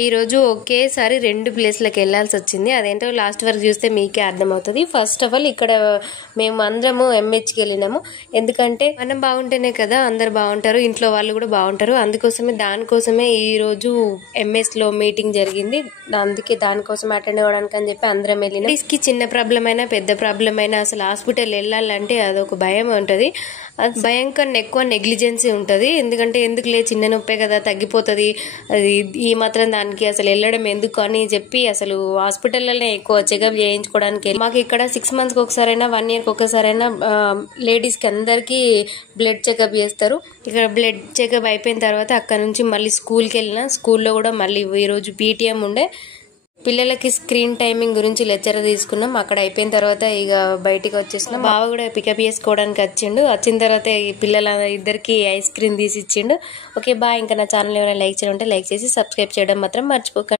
ఈ రోజు ఒకేసారి రెండు ప్లేస్లకు వెళ్ళాల్సి వచ్చింది. అదేంటో లాస్ట్ వరకు చూస్తే మీకే అర్థమవుతుంది. ఫస్ట్ ఆఫ్ ఆల్ ఇక్కడ మేము అందరము ఎంహెచ్కి వెళ్ళినాము. ఎందుకంటే మనం బాగుంటేనే కదా అందరు బాగుంటారు, ఇంట్లో వాళ్ళు కూడా బాగుంటారు. దానికోసమే ఈ రోజు ఎంఎస్ లో మీటింగ్ జరిగింది. అందుకే దానికోసం అటెండ్ అవ్వడానికి అని చెప్పి అందరం వెళ్ళినాం. లేడీస్కి చిన్న ప్రాబ్లం అయినా పెద్ద ప్రాబ్లం అయినా అసలు హాస్పిటల్ వెళ్ళాలంటే అదొక భయం ఉంటుంది. అది భయం కన్నా ఎక్కువ నెగ్లిజెన్సీ ఉంటుంది. ఎందుకంటే ఎందుకులే చిన్న నొప్పే కదా తగ్గిపోతుంది, అది ఈ మాత్రం దానికి అసలు వెళ్ళడం ఎందుకు అని చెప్పి అసలు హాస్పిటల్లోనే ఎక్కువ చెకప్ చేయించుకోవడానికి. మాకు ఇక్కడ 6 monthsకి ఒకసారైనా 1 yearకి ఒకసారైనా లేడీస్కి అందరికీ బ్లడ్ చెకప్ చేస్తారు. ఇక్కడ బ్లడ్ చెకప్ అయిపోయిన తర్వాత అక్కడ నుంచి మళ్ళీ స్కూల్కి వెళ్ళిన. స్కూల్లో కూడా మళ్ళీ ఈరోజు పీటీఎం ఉండే. పిల్లలకి స్క్రీన్ టైమింగ్ గురించి లెక్చర్ తీసుకున్నాం. అక్కడ అయిపోయిన తర్వాత ఇక బయటికి వచ్చేసినాం. బావ కూడా పికప్ చేసుకోవడానికి వచ్చిన తర్వాత ఈ పిల్లల ఇద్దరికి ఐస్ క్రీమ్ తీసి ఇచ్చిండు. Okay bye. ఇంకా నా ఛానల్ ఎవరైనా లైక్ చేయడం ఉంటే లైక్ చేసి సబ్స్క్రైబ్ చేయడం మాత్రం మర్చిపోకండి.